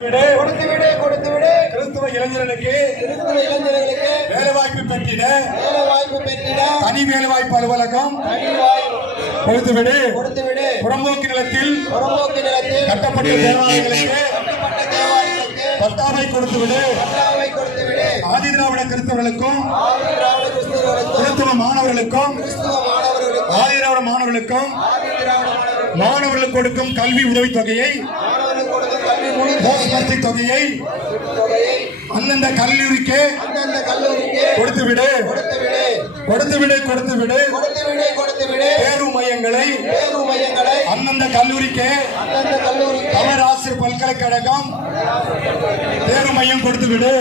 விடு. கொடுத்து விடு கொடுத்து விடு கிறிஸ்துவ இளைஞர்களுக்கு கிறிஸ்துவ இளைஞர்களுக்கு வேலைவாய்ப்பு பெற்றிட. வேலை வாய்ப்பு பெற்றிட. தனி வேலைவாய்ப்பு அலுவலகம் கொடுத்துவிடு. கொடுத்து விடு புறம்போக்கு நிலத்தில் புறம்போக்கு நிலத்தில் கட்டப்பட்ட தேவாலயங்களுக்கு கட்டப்பட்ட தேவாலயங்களுக்கு கொடுத்துவிடு. பட்டாவை கொடுத்து விடு ஆதிதிராவிட கிறிஸ்தவர்களுக்கும் ஆதி திராவிட கிறிஸ்துவர்களுக்கும் கிறிஸ்தவ மாணவர்களுக்கும் கிறிஸ்துவ மாணவர்களுக்கும் ஆதிதிராவிட மாணவர்களுக்கும் ஆதி திராவிட மாணவர்களுக்கும் மாணவர்களுக்கு கொடுக்கும் கல்வி உதவித் தொகையை போஸ்பர்த்தி தொகையை அந்தந்த கல்லூரிக்கு கொடுத்துவிடு. கொடுத்துவிடு கொடுத்துவிடு. பேரு மையங்களை அந்தந்த கல்லூரிக்கு தமிழ் ஆசிரியர் பல்கலைக்கழகம் பேரு மையம் கொடுத்துவிடு.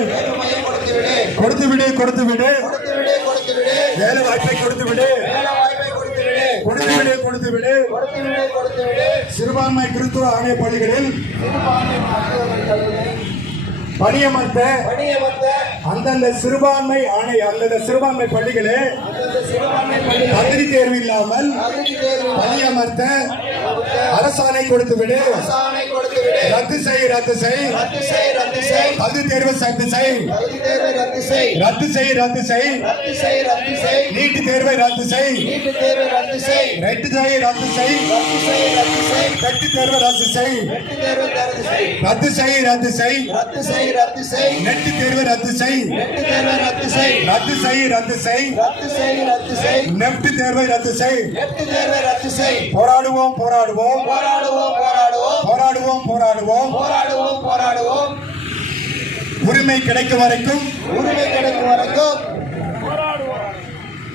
கொடுத்துவிடு கொடுத்துவிடு. வேலை வாய்ப்பை கொடுத்துவிடு. கொடுத்துவிடு கொடுத்துவிடு சிறுபான்மை கிறிஸ்துவ ஆணைய பள்ளிகளில் பணியமர்த்த அந்தந்த சிறுபான்மை ஆணை அந்தந்த சிறுபான்மை பள்ளிகளே தகுதி தேர்வு இல்லாமல் பணியமர்த்த அரசாணை கொடுத்துவிடு. ரத்து செய் ரத்து செய் ரத்து செய் ரத்து செய் தகுதி தேர்வு ரத்து செய் தகுதி தேர்வை ரத்து செய் ரத்து செய் ரத்து செய் ரத்து செய் ரத்து செய் நீட்டு தேர்வை ரத்து செய் நீட்டு தேர்வை ரத்து செய் ரெட்டு தேர்வை ரத்து செய் ரத்து செய் ரத்து செய் கட்டு தேர்வை ரத்து செய் வெட்டு தேர்வை ரத்து செய் ரத்து செய் ரத்து செய் ரத்து செய் ரத்து செய் நெட்டு தேர்வை ரத்து செய் வெட்டு தேர்வை ரத்து செய் ரத்து செய் ரத்து செய் ரத்து செய் ரத்து செய் நெப்ட் தேர்வை ரத்து செய் வெட்டு தேர்வை ரத்து செய் போராடுவோம் போராடுவோம் போராடுவோம் போராடுவோம் போராடுவோம். போராடுவோம் போராடுவோம். உரிமை கிடைக்கும் வரைக்கும். உரிமை கிடைக்கும் வரைக்கும்.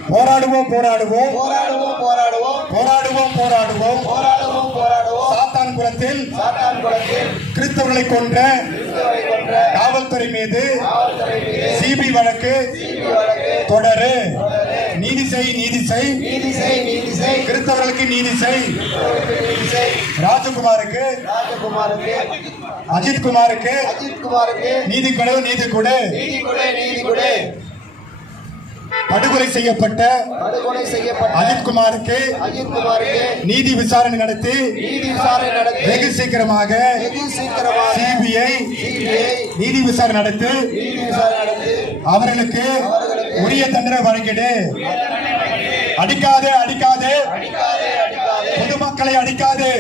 போராடுவோம் போராடுவோம். போராடுவோம் போராடுவோம். போராடுவோம் போராடுவோம். போராடுவோம் போராடுவோம். சாத்தான் குலத்தில் சாத்தான் குளத்தில் கிறிஸ்தவர்களை கொன்ற காவல்துறை மீது சிபி வழக்கு தொடரு. நீதி செய் நீதி செய். நீதி செய் நீதி செய். கிறிஸ்தவர்களுக்கு நீதி செய். ராஜகுமாருக்கு. ராஜகுமாருக்கு. அஜித் குமாருக்கு அஜித் குமாருக்கு நீதி கொடு நீதி கொடு. நீதி கொடு நீதி கொடு. படுகொலை செய்யப்பட்ட படுகொலை செய்யப்பட்ட அஜித் குமாருக்கு அஜித் குமாருக்கு நீதி விசாரணை நடத்தி நீதி விசாரணை நடத்தி வெகு சீக்கிரமாக வெகு சீக்கிரமாக சிபிஐ சிபிஐ நீதி விசாரணை நடத்தி நீதி விசாரணை நடத்தி அவர்களுக்கு உரிய தண்டனை வழங்கிடு. அடிக்காதே அடிக்காதே. பொதுமக்களை அடிக்காது.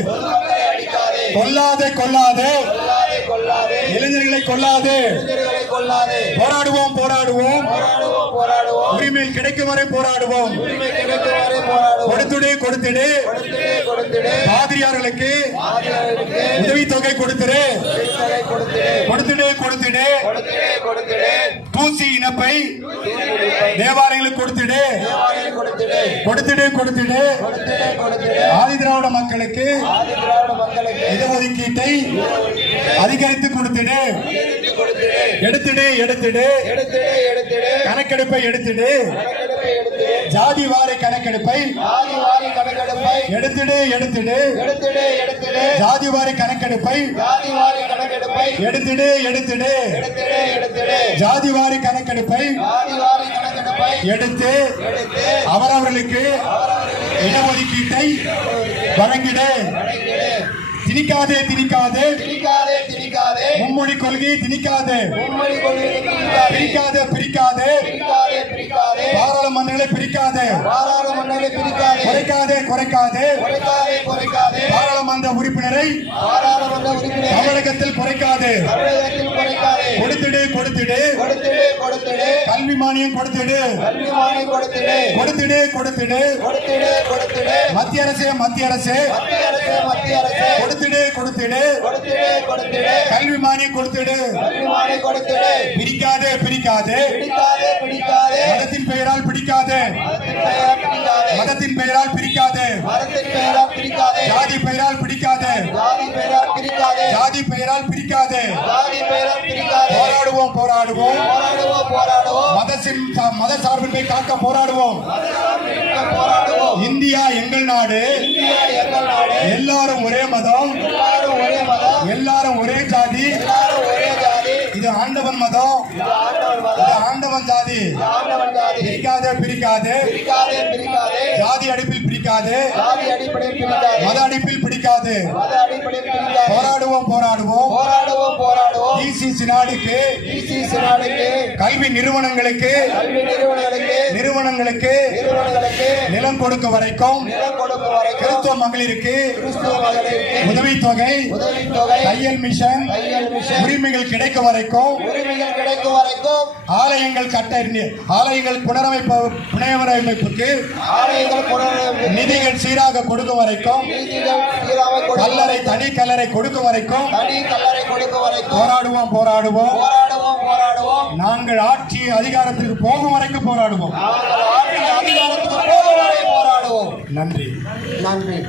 கொல்லாதே கொல்லாதே. இளைஞர்களை கொல்லாதே. போராடுவோம் போராடுவோம். உரிமையில் கிடைக்கும் வரை போராடுவோம். கொடுத்துடு கொடுத்துடு. பாதிரியார்களுக்கு உதவித்தொகை கொடுத்துரு கொடுத்துடு கொடுத்துடு. பூசி இனப்பை தேவாலயங்களுக்கு கொடுத்துடு. கொடுத்துடு. கொடுத்துடு ஆதி திராவிட மக்களுக்கு இடஒதுக்கீட்டை அதிகரித்து கொடுத்துடு. எடுத்துடு எடுத்துடு. கணக்கெடுப்பை எடுத்துடு. ஜாதி வாரி கணக்கெடுப்பை எடுத்துடு எடுத்துடு. எடுத்துடு எடுத்துடு. ஜாதி வாரி கணக்கெடுப்பை ஜாதி வாரி கணக்கெடுப்பை எடுத்துடு எடுத்துடு. எடுத்துடு எடுத்துடு. ஜாதி வாரி கணக்கெடுப்பை ஜாதி வாரி கணக்கெடுப்பை எடுத்து அவரவர்களுக்கு இடஒதுக்கீட்டை வழங்கிடு. திணிக்காதே திணிக்காதே. திணிக்காதே திணிக்காதே. மும்மொழி கொள்கையை திணிக்காதே. மும்மொழி கொள்கையை பிரிக்காதே பிரிக்காதே. பிரிக்காதே பிரிக்காதே. பாராளுமன்றங்களை பிரிக்காதே. பாராளுமன்றங்களை பிரிக்காதே. குறைக்காதே குறைக்காதே. குறைக்காதே குறைக்காதே. பாராளுமன்ற உறுப்பினரை பாராளுமன்ற உறுப்பினர் தமிழகத்தில் குறைக்காதே. தமிழகத்தில் குறைக்காதே. கொடுத்துடு கொடுத்துடு. கல்வி மானியம் கொடுத்துடு. கல்வி கொடுத்துடு. கொடுத்துடு கொடுத்துடு. கொடுத்துடு கொடுத்துடு. மத்திய அரசே மத்திய அரசே. மத்திய அரசு மத்திய அரசு. கொடுத்துடு கொடுத்துடு. கொடுத்துடு கொடுத்துடு. கல்வி மானியம் கொடுத்துடு. கல்வி வாங்கி கொடுத்துடு. பிரிக்காதே பிரிக்காதே. பிடிக்காதே பிடிக்காதே மதத்தின் பெயரால் பிடிக்காதே மதத்தின் பெயரால் மத சார்பின்மை காக்க போராடுவோம். இந்தியா எங்கள் நாடு. எல்லாரும் ஒரே மதம். எல்லாரும் ஒரே ஜாதி. இது ஆண்டவன் மதம். ஆண்டவன் ஜாதி. பிரிக்காதே பிரிக்காதே. ஜாதி அடிப்பில் பிரிக்காதே. மத அடிப்பில் பிடிக்காது போராடுவோம் போராடுவோம். சினாடுக்கு பிசி சினாடுக்கு கல்வி நிறுவனங்களுக்கு கல்வி நிறுவனங்களுக்கு நிறுவனங்களுக்கு நிறுவனங்களுக்கு நிலம் கொடுக்க வரைக்கும் நிலம் கொடுக்கும் வரைக்கும் கிறிஸ்துவ மகளிருக்கு கிறிஸ்துவ மகளிருக்கு உதவித்தொகை உதவித்தொகை தையல் மிஷன் தையல் மிஷன் உரிமைகள் கிடைக்கும் வரைக்கும் உரிமைகள் வரைக்கும் ஆலயங்கள் கட்ட ஆலயங்கள் புனரமைப்பு புனரமைப்புக்கு ஆலயங்கள் புனரமைப்பு நிதிகள் சீராக கொடுக்கும் வரைக்கும் கல்லறை தனி கல்லறை கொடுக்கும் வரைக்கும் தனி கல்லறை கொடுக்கும் வரைக்கும் போராடுவோம் போராடுவோம். போராடுவோம். போராடுவோம் நாங்கள் ஆட்சி அதிகாரத்திற்கு போகும் வரைக்கும் போராடுவோம். அதிகாரத்துக்கு போகும் வரை போராடுவோம். நன்றி. நன்றி.